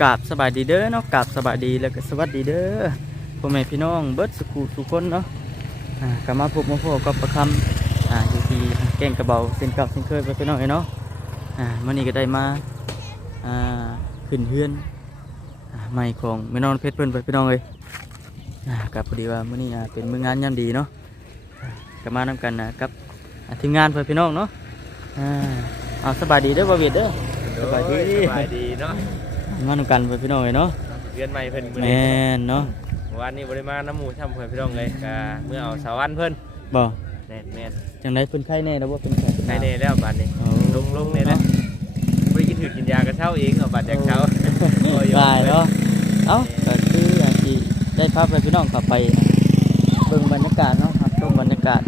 กราบสบายดีเด้อเนาะกราบสบายดีแล้วก็สวัสดีเด้อพ่อแม่พี่น้องเบิร์ดสุขุสุคนเนาะอ่ากลับมาพบมาพบกับประคำอ่าอยู่ที่แก่งกระเบาเส้นเก่าเส้นเคยไปพี่น้องเอ้ยเนาะอ่ามื้อนี้ก็ได้มาอ่าขึ้นเฮือนใหม่ของแม่น้องเพชรเพิ่นไปพี่น้องเอ้ยอ่ากับพอดีว่ามื้อนี้อ่าเป็นมื้องานยามดีเนาะอ่าก็มานำกันนะกับทีมงานเพิ่นพี่น้องเนาะอ่าเอาสบายดีเด้อบ่เวียดเด้อสบายดีสบายดีเนาะ มานำกันเพิ่นพี่น้องเอ้ยเนาะเรียนใหม่เพิ่นมื้อแมนี้่นเนาะเมื่อวานนี้บ่ได้มาน้ำหมูช่ำเพิ่นพี่น้องเลยกะเมื่อเอาสาวันเพิ่นบ่แน่นแม่นจังไดเพิ่นไข้แน่แล้วบ่เพิ่นไข้ได้แน่แล้วบัดนี้โอ้ลงลงเนี่ยแหละบ่ได้กินถือกินยากระเช้าเองเอาบัดจากเช้าโอ้ย ได้เนาะเอ้าก็คืออย่างที่ได้พาไปพี่น้องเข้าไปเบิ่งบรรยากาศเนาะครับชมบรรยากาศ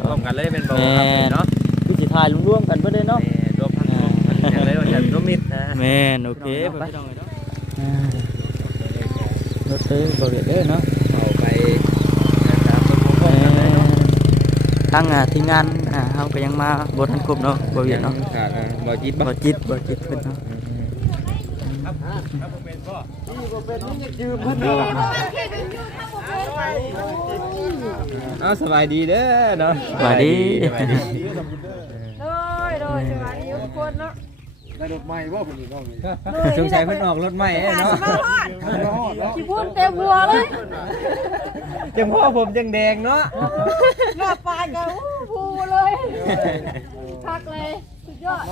พร้อมกันเลยเป็นบ่แม่ครับเนาะคือสิถ่ายรวมๆกันเบิดเลยเนาะแม่รวมทั้งรวมมันอย่างไรว่าจะรวมมิตรนะ แม่นโอเคไปพี่น้องเอ้ยเนาะอ่ารถเต้บ่เวียดเด้อเนาะเอาไปนะครับต้นมงคลกันเลยเนาะทางอ่าทีมงานอ่าเฮาก็ยังมาบ่ทันครบเนาะบ่เวียดเนาะขาดอะบ่จิตบ่บ่จิตบ่จิตเพิ่นเนาะเอาสบายดีเด้อเนาะสวัสดีสบายดี โดยโดยสวัสดีทุกคนเนาะ สงสัยเพิ่นออกรถใหม่เนาะขี้พุ่นเต็มหัวเลยจังพ่อผมจังแดงเนาะหน้าปลายกันอู้พูเลยพักเลยสุดยอด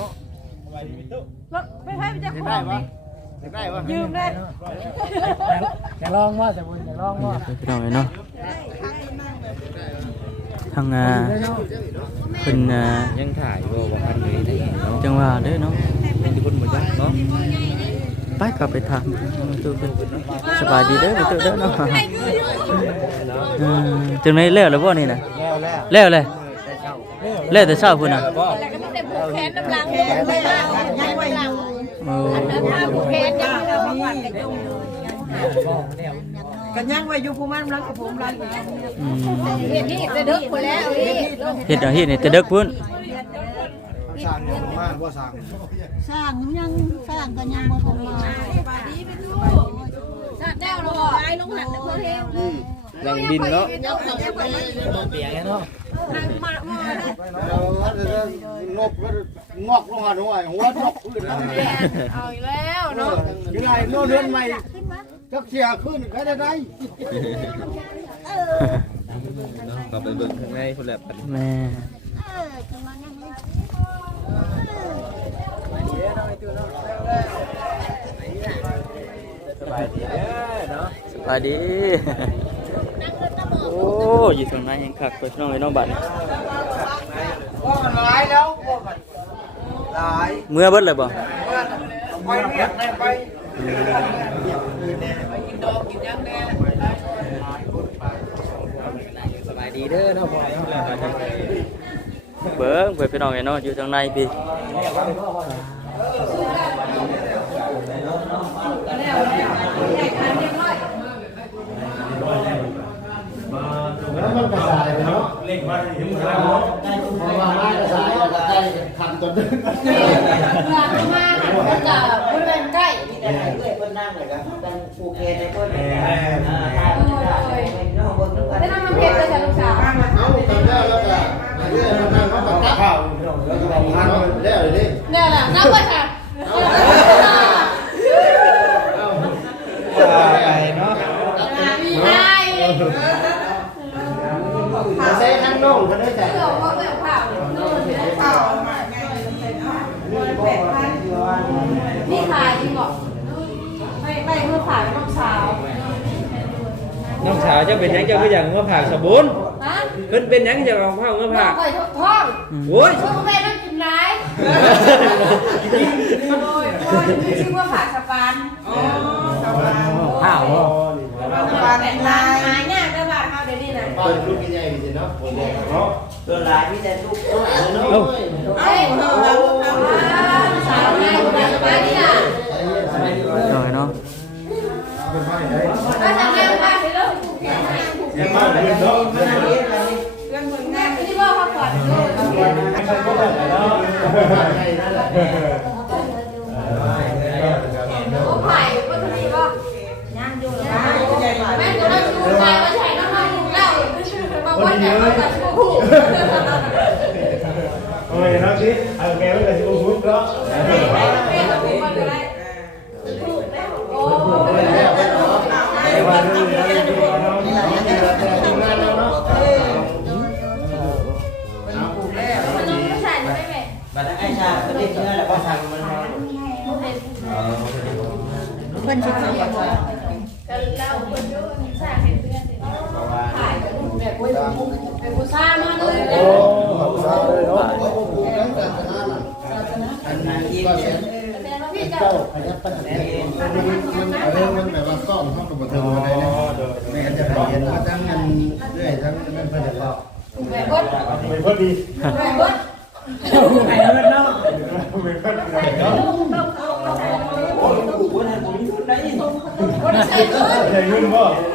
แล้วไม่ให้มันจะของนี่ยืมได้ไปพี่น้องเอ้ยเนาะทางอ่าเพิ่นอ่ายังถ่ายว่าว่าคันนี้ได้เนาะจังหวะเด้อเนาะ เป็นคนบ่จักเนาะไปกลับไปถามตู้เพิ่นสบายดีเด้อไปตู้เด้อเนาะจังได๋แล้วแล้วบ่นี่นะแล้วแล้วแล้วแต่เช้าพุ่นน่ะกันยังไม่ลังไว้อยู่ผู้มันรังกับผมรังเห็นนี่จะดึกคนแล้วเฮ็ดเอาเฮ็ดนี่แต่เด็กพุ่น สร้างยังสร้างกันยังบ่ทันมาแน่วเราตายลงหนักแต่เพื่อเฮงแรงดินเนาะงบก็งอกลงหันหัวหัวงอกขึ้นแล้วเอาอีกแล้วเนาะยังไงโน่นเดือนใหม่จักเสียขึ้นแค่ได้ก็ไปเบิ่งข้างในพุ่นแหละปันแม่ สบายดีเด้อเนาะสบายดี โอ้อยู่ตรงนั้นยังคักไปพี่น้องไอ้น้องบัดนี่ว่ามันหลายแล้วว่ามันหลายเมื่อเบิดเลยบ่ไปเรียกได้ไปสบายดีเด้อเนาะพ่อเนาะเบิ่งเพิ่นพี่น้องไอ้น้องอยู่ทางในพี่ แล้วมันกระจายไปเนาะเล่งมาถึงแล้วเพราะว่าไม้กระจายก็ได้คันตัวนึง หลังมาหันก็จะบริเวณใกล้ ได้เอ้ยเพิ่นนั่งเลยครับตั้งผูกแขนให้เพิ่นได้ ได้นำมาเพชรเลยจ้ะลูกสาว เอาตอนแรกแล้วก็อันนี้มันนั่งเขาตัดข้าวแล้วก็บอกพันแล้วเลยนี่ เนี่ยแหละนับไปค่ะ ไปเนาะมีไอ้มาใช้ทั้งน่องกันได้แต่เกี่ยวกับแบบข่าวนู่นข่าวนี่ขายจริงเหรอไม่ไม่เพื่อขายน้องสาว น้องสาวเจ้าเป็นหยังเจ้าคืออย่างว่าผากสบุนฮะเพิ่นเป็นหยังเจ้าของข้าวเงือน้อผางกไปท้องโอ้ยช่วงแม่ต้องกินไรโอ้ยโอ้ยชื่อว่าผักสปานอ๋อสปาน อ้าวสปานแต่ลายหายากแต่ว่าเขาเดี๋ยวนี้นะบ้านลูกใหญ่ๆสิเนาะคนแรกเนาะตัวหลายมีแต่ลูกเนาะเอ้ยเอ คนไหนเยอะว่าจะพูดโอเคครับชิเอาแกไม่แต่ชูฟุก็บัดไอ้ชาก็ได้เนื้อแล้วก็ทางมันเพิ่นสิเล่าเพิ่นเยอะ งั้นจะเปลี่ยนทั้งนั้นเรื่อยทั้งนั้นเพื่อนจะเล่าแม่เบิดไม่พอดีแม่เบิดไม่พอดีเนาะคนใส่เบิด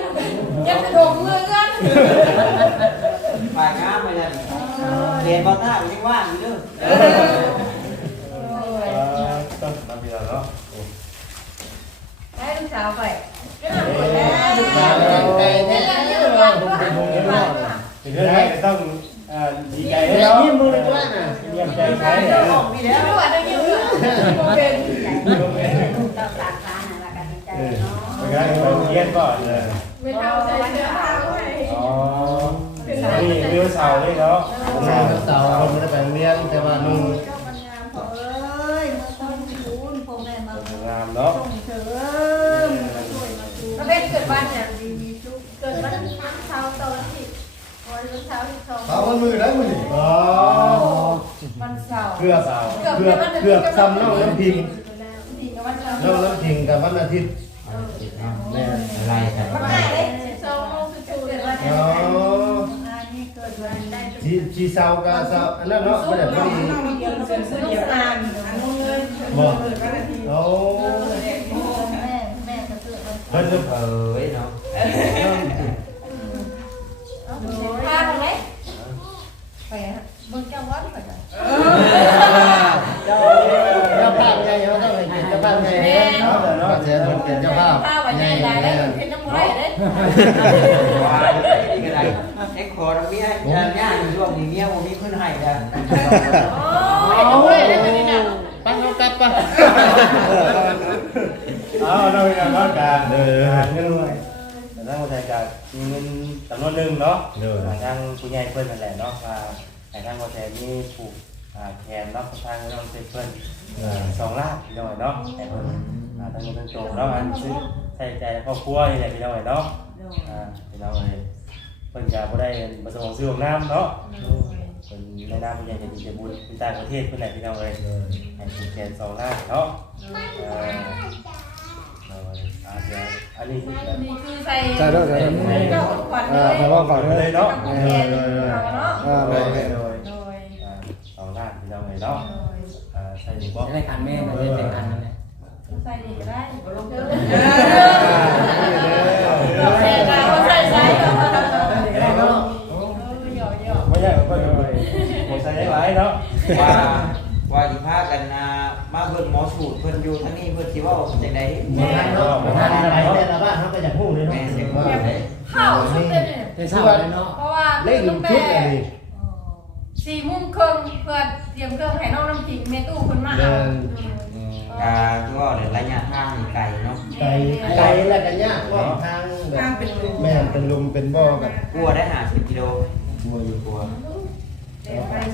นไปเรียนก่อนเลยไม่เท่าใจเสื้อผ้าให้อ๋อนี่เรียวเสาเลยเนาะเสาคนไม่ได้ไปเรียนแต่ว่านุ่งเอ้ยมาต้องคูณพ่อแม่มางามเนาะ เป็นเกิดวันเนี่ยดีทุกเกิดวันเช้าตอนที่วันเช้าที่สองเขาวันมือได้มือนี่อ๋อวันเสาร์เกือบเกือบเกือบซ้ำน้องน้ำพิงดีกับวันเสาร์น้องน้ำพิงกับวันอาทิตย์แม่อะไรกันวันไหนเลยสิบสองโมงสิบจุดเกิดวันอ๋ออันนี้เกิดวันได้ชีชีเสากับเสาอันนั้นเนาะไม่ได้พอดีเป็นซื้อลูกอ่านอันเงินบอกโอ้แม่แม่ก็ เกิดวันเพิ่นจะเอ้ยเนาะพาทำไมไปมึงจะวัดไปกันเจ้าภาพไงเขาต้องเป็นเจ้าภาพไงเนาะเนาะเสียคนเป็นเจ้าภาพข้าววันไงใหญ่ได้แม่ได้เป็นน้ำมันได้ได้ว่านี่ก็ได้ไอ้ขอเราเมียย่างย่างช่วงนี้เมียบ่มีเพิ่นให้แล้วโอ้ยน้ำมันได้เป็นนี่นะปังเอากลับปะ เอาเราเป็นการว่าการเดินเงินด้วยแต่ทาคนไทยก็มีเงินจำนวนหนึ่งเนาะทางผู้ใหญ่เพื่อนนั่นแหละเนาะว่าแต่ทางคนไทยนี่ปลูกแคนเนาะทางน้องเพื่อนสองล้านพี่น้อยเนาะแต่เพิ่อนทั้งเงินทั้งโจเนาะอันซื้อใส่ใจครอบครัวนี่แหละพี่น้อยเนาะอ่าพี่น้อยเพิ่นจะบ่ได้ประสงค์ซื้อของน้ำเนาะเป็นในนามผู้ใหญ่ใจดีใจบุญเป็นต่างประเทศเพื่อนแหละพี่น้อย ให้ผูกแขนสองล้านเนาะ เออ อันนี้คือแบบนี่คือใส่ใส่ด้วยใส่ด้วยเจ้าขวัญเลอ่ายแต่ว่าก่อนเลยเนาะแขนเราเนาะอ่าโดเลยยโดยโดยอ่าสองล้านพี่น้องเลยเนาะอ่าใช่ดีบ่ได้ขันแม่ได้เป็นขันนั่นแหละใส่ดีก็ได้แขนเราใส่ใส่เนาะเนาะหยอกหยอกไม่ใช่ก็เลยผมใส่ได้หลายเนาะว่าว่าสิพากันอ่ามา เบิ่งหมอสูตรเพิ่นอยู่ทางนี้เพิ่นสิเว้าจังได๋ไม่ทันเนาะไม่ทันอะไรเนี่ยนะบ้านเขาก็จะพูดเลยแม่เนาะสิว่าได้ข้าวชุดเต็มเนี่ยเป็นสาวเลยเนาะเพราะว่าเล่นตั้งชุดแต่อะไรสี่โมงครึ่งเพื่อเตรียมเครื่องให้น้องน้ำจิงเมตู้คนมาเอาอ่าคือว่าระยะทางนี่ไกลเนาะไก่ไก่แล้วกันยากว่าทางแบบแม่เป็นลุมเป็นบ่อกันกลัวได้50กิโลกลัวอยู่กลัว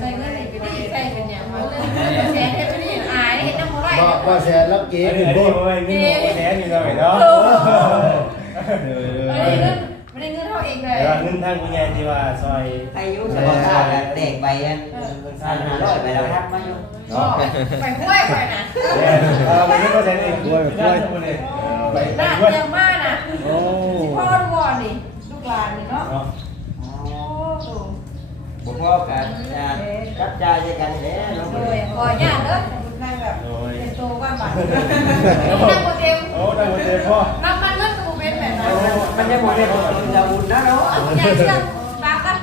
ใส่เงินไหนไปดีใส่เป็นอย่างว่าเรื่องแชร์ให้ไปดีอาย เห็นน้ำมันไหลบ่บ่แสนรับเก๋ถึงบ่เงินบ่แสนนี่เนาะเนาะไม่ได้เงินไม่ได้เงินเท่าเองเลยแต่ว่าเงินทางผู้ใหญ่ที่ว่าซอยอายุสมภาพแล้วแตกใบอัน300ไปแล้วทักมาอยู่เนาะไปห้วยไปนะเออมันไม่ก็ใช่นี่ด้วยด้วยไปไปน่าด้วยเยี่ยมมากนะโอ้พ่อวอนนี่ลูกหลานนี่เนาะเนาะโอ้โหบ่พอกันอ่ากับจ่ายกันแหละเนาะเลยขอญาตเด้อนั่ง แบบโดยเป็นตัวบ้านบ้านนั่งโมเดลโอ้ได้หมดเลยพ่อน้ำมันเงินกับเป็นแบบนั้นมันจะบ่ได้ของคนจะบุญนะเนาะเอาใหญ่เชื่อตามกัน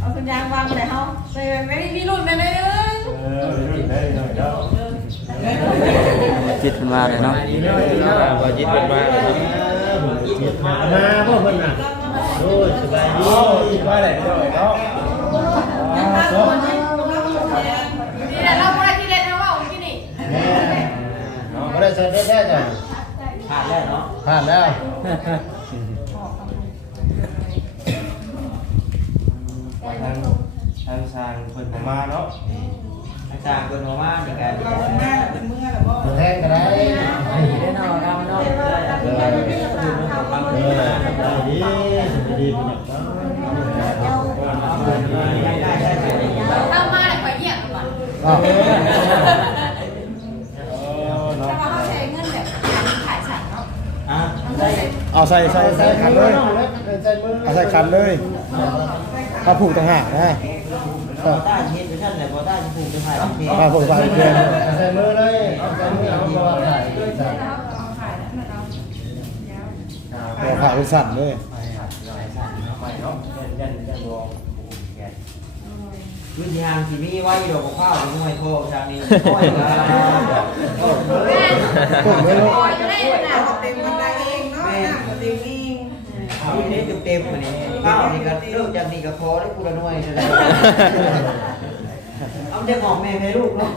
เอาสัญญาณวางไปไหนเฮาไม่ไม่มีรุ่นแม่เลยเออรุ่นได้หน่อยเนาะจิตมันมาเลยเนาะก็ยิดเป็นมามาพ่อเพิ่นน่ะ โอ้ยสบายดีว่าได้พี่น้อยเนาะยังทำคนนี้นี่แหละเราไปที่เด็ดนะว่าที่นี่เนาะบ่ได้ใส่ได้จ้ะผ่านแล้วเนาะผ่านแล้วทางทางสร้างเพิ่นบ่มาเนาะอาจารย์คนมาว่านี่กันแทงก็ได้ได้นอนเรานอนเออได้ดี ดีเป็นอย่างนั้นเข้ามาแล้วไปเยี่ยมก่อนอ้าวแต่เนาะว่าเขาใช้เงินแบบขายสัตว์เนาะอะเอาใส่ใส่ใส่คันเลย เอาใส่คันเลยถ้าผูกต่างหากนะพอต้าเฮ็ดไปท่านแหละพอต้าจะผูกไปถ่ายเพลงถ้าผูกใส่เพื่อนใส่มือเลยเอาใส่มือเอาบ่ว่าได้จ้ะเอาขายแล้วมันเอาเอาผ่าเป็นสั่นเลยไปเนาะยันยันวงแกพื้นที่ห่างที่มีไว้ดอกข้าวหน่วยโททางนี้ค่อยละผูกไม่รู้ปล่อยได้นะเต็มมันได้เองเนาะเต็มเองเอาเนี้จุดเต็มมานี่ข้าวนี่ก็เลิกจากนี่ก็พอได้กูละน่วยเลยเอาจะบอกแม่ให้ลูกเนาะ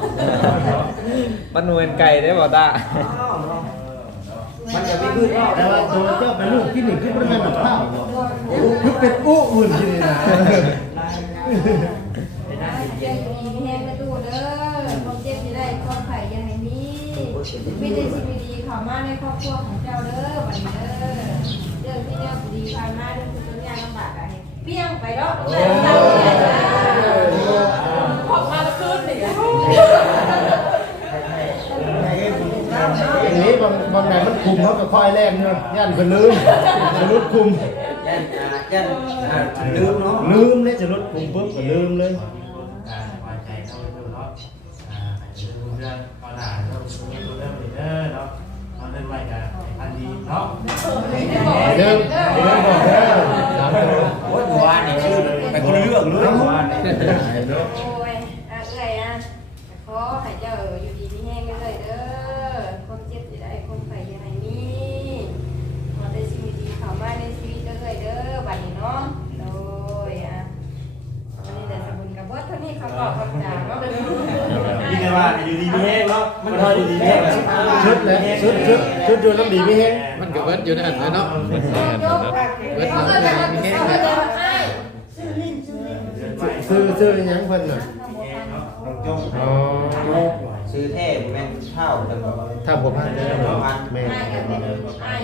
มันนวลไก่ได้บ่ตา มันจะไม่ขึ้นแต่ว่าตัวเจ้าเป็นลูกที่หนึ่งที่มันเป็นแบบข้าวเนาะคือเป็นอู้อุ่นที่นี่นะเจ็บมีแห้งกระตูเด้อความเจ็บจะได้ความไข่ยังไงมีมีแต่สิ่งดีๆข้ามาในครอบครัวของเจ้าเด้อวันนี้เด้อเรื่องที่เนี่ยดีผ่านมาเรื่องทุกอย่างลำบากอะไรเปี้ยงไปเนาะขอบมาคืนเลย อย่าง นี้บางบางไหนมันคุมเขาก็ค่อยแรงเนาะย่านเป็นลืมจะรุดคุมยันยันลืมเนาะลืมเลยจะรุดคุมปุ๊บก็ลืมเลยเดิมเดิมบอกเด้อตามตัวโอ้ยว่านี่ชื่อแต่คนเลือกเลยโอ้ยอะเอ้ยอะขอให้เจ้าอยู่ดีมีแห้งกันเลยเด้อความเจ็บจะได้ความไข่ยังไงมีมาได้ชีวิตดีเข้ามาในชีวิตเด้อเด้อบัดนี้เนาะโดยอะวันนี้แต่สมุนกับเบิร์ดเท่านี้เขาบอกคำจาเนาะ นี่ไงว่าอยู่ดีมีแห้ง เนาดีมีแห้งชุดเลยชุดชุดชุดอยู่น้ำดีไมีแห้งมันก็เบิดอยู่ในหันเลยเนาะเบิร์ดเขาเลยแบบเขาเลยแบบให้ซื้อซื้อยังเพิ่นน่ะจงอ๋อซื้อแท้แม่นข้าวแต่ก็ถ้าผมให้ได้เนาะแม่ให้กับเป็นให้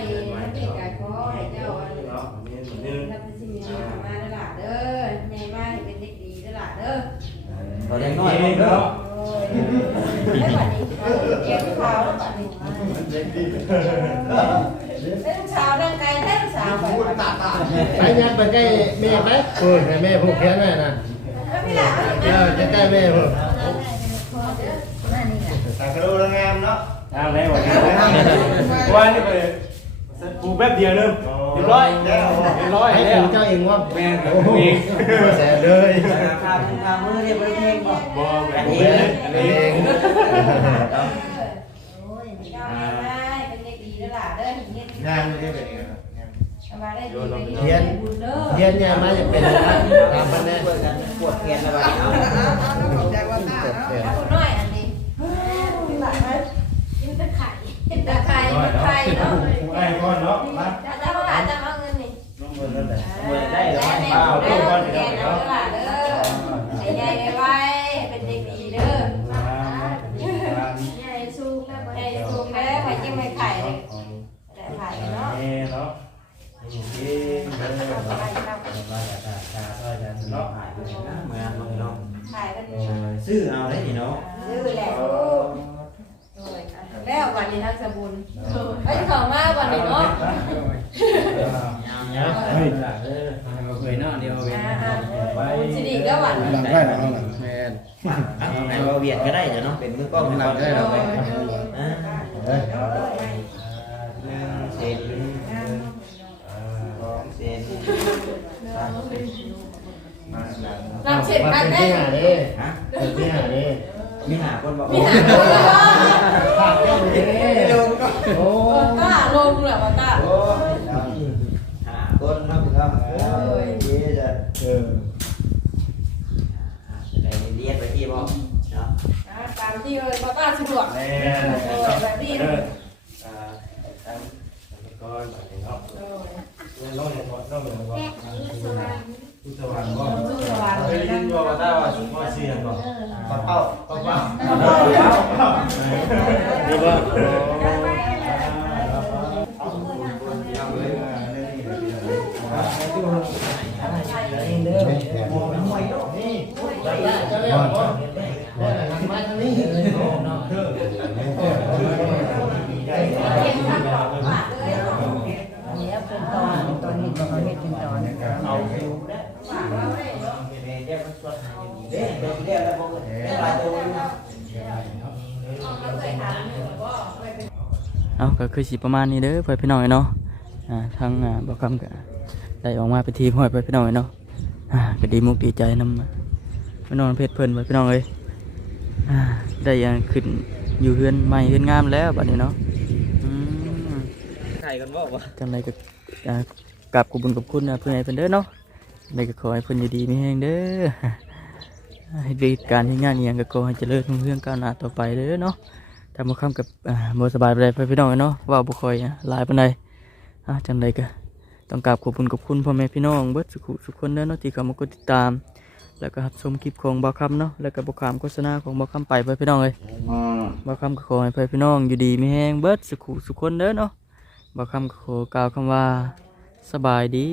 กับขอให้เจ้าอันรับเป็นสิ่งดีเข้ามาเด้อล่ะเด้อใหญ่มาเป็นเด็กดีเด้อล่ะเด้อเราเล็กน้อยเนาะ ได้บัดนี้เกี่ยวขาวแล้วบัดนี้เล่นชาวดังไกลเล่นสาวไปบัดไปยัดไปใกล้แม่ไหมเออแม่ผูกแขนแม่นะแล้วพี่หลานเออจะใกล้แม่เพิ่นนั่นนี่แหละตากระโดดงามเนาะงามเลยวันนี้ว่านี่ไปปูแป๊บเดียวนึงเรียบร้อยเรียบร้อยให้ปูเจ้าเองว่าแม่โอ้โหแสบเลยข้าวข้าวมื้อเนี่ยบ่ได้เพลงบ่ บ่แบบนี้ อันนี้เองโอ้ยเจ้าไม่ได้เป็นเด็กดีเด้อล่ะเด้อเห็นเงี้ยงานไม่ได้แบบนี้ครับเอามาได้ดีไปดีเทียนบุญเด้อเทียนใหญ่มาจะเป็นตามมันแน่ช่วยกันปวดแขนแล้วบัดนี้เอาเนาะเอาเอาขอบใจว่าตาเนาะแล้วคุณน้อยอันนี้พี่หลานไหมกินแต่ไข่กินแต่ไข่ไข่เนาะไอ้ก้อนเนาะมาจะจะมาจะมาเอาเงินนี่ลงมือนั่นแหละ ได้แล้วแม่เด้อแกเด้อล่ะเด้อให้ใหญ่ไว้เป็นเด็กดีเด้อใหญ่สูงแล้วใหญ่สูงแล้วไข่จิ้มไข่เลยแต่ไข่เนาะ เอเนาะนี่เองเด้อเนาะมาจากตาตาซอยกันเนาะ เหมือนเนาะ ไข่กัน ซื้อเอาได้นี่เนาะ ซื้อแหละแล้ววันนี้ทั้งสบุนไอ้ของมาวันนี้เนาะ เฮ้ยเออ เคยเนาะเดียว สิริก็วัน หลังได้หลังหลังแมน เอาไหนว่าเวียด ก็ได้เนาะเป็นมือกล้องหลังได้แล้วไปอ่าเฮ้ยเศษสองเศษน้ำเช็ดมากันเป็นได้ที่หาดิฮะเป็นที่หาดิมีหาคนบอกมีหาคนฝากเจ้าดิโอ้ก็ลงเหรอวะตาโอ้หาคนเนาะพี่ครับเอ้ยเยอะจ้ะเออ ได้เรียนไปที่บ่เนาะ ตาม ที่เลยวะตาสะดวกแม่แบบนี้เอออ่าทางก้อนแบบนี้เนาะโดยน้องเนี่ยน้องเนี่ยก่อนพุทธวันบ่เคยยินบ่ว่าถ้าว่าสุภาพเสียงบ่ปัดเป้าปัดเป้า เอาก็คือสิประมาณนี้เด้อเพื่อนพี่น้องเนาะอ่าทางอ่าบอกคำก็ได้ออกมาเป็นทีมหอยเพื่อนพี่น้องเนาะอ่าก็ดีมุกดีใจนำพี่น้องเพชรเพิ่นเพื่อนพี่น้องเลยอ่าได้ยังขึ้นอยู่เฮือนใหม่เฮือนงามแล้วบัดนี้เนาะอืมไข่กันบ่วะจังไรก็อ่ากราบขอบคุญกับคุณนะเพื่อนให้เพิ่นเด้อเนาะในก็ขอให้เพิ่นอยู่ดีมีแห้งเด้อ ให้ดีการที่งานอหยังก็ขอให้เจริญรุ่งเรื่องก้าวหน้าต่อไปเด้อเนาะถ้าบ่คำกับอ่าบ่สบายไปเพื่อนพี่น้องเนาะว่าบ่ค่อยอะลายปานใดอ่าจังไรก็ต้องกราบขอบคุณกับคุณพ่อแม่พี่น้องเบิดสุขสุขคนเด้อเนาะที่เข้ามากดติดตาม แล้วก็รับชมคลิปของบ่าวคำเนาะแล้วก็บ่ขามโฆษณาของบ่าวคำไปเพื่อนพี่น้องเลยบ่าวคำก็ขอให้เพื่อนพี่น้องอยู่ดีมีแห้งเบิดสุขสุขคนเด้อเนาะบ่าวคำก็ขอกล่าวคำว่าสบายดี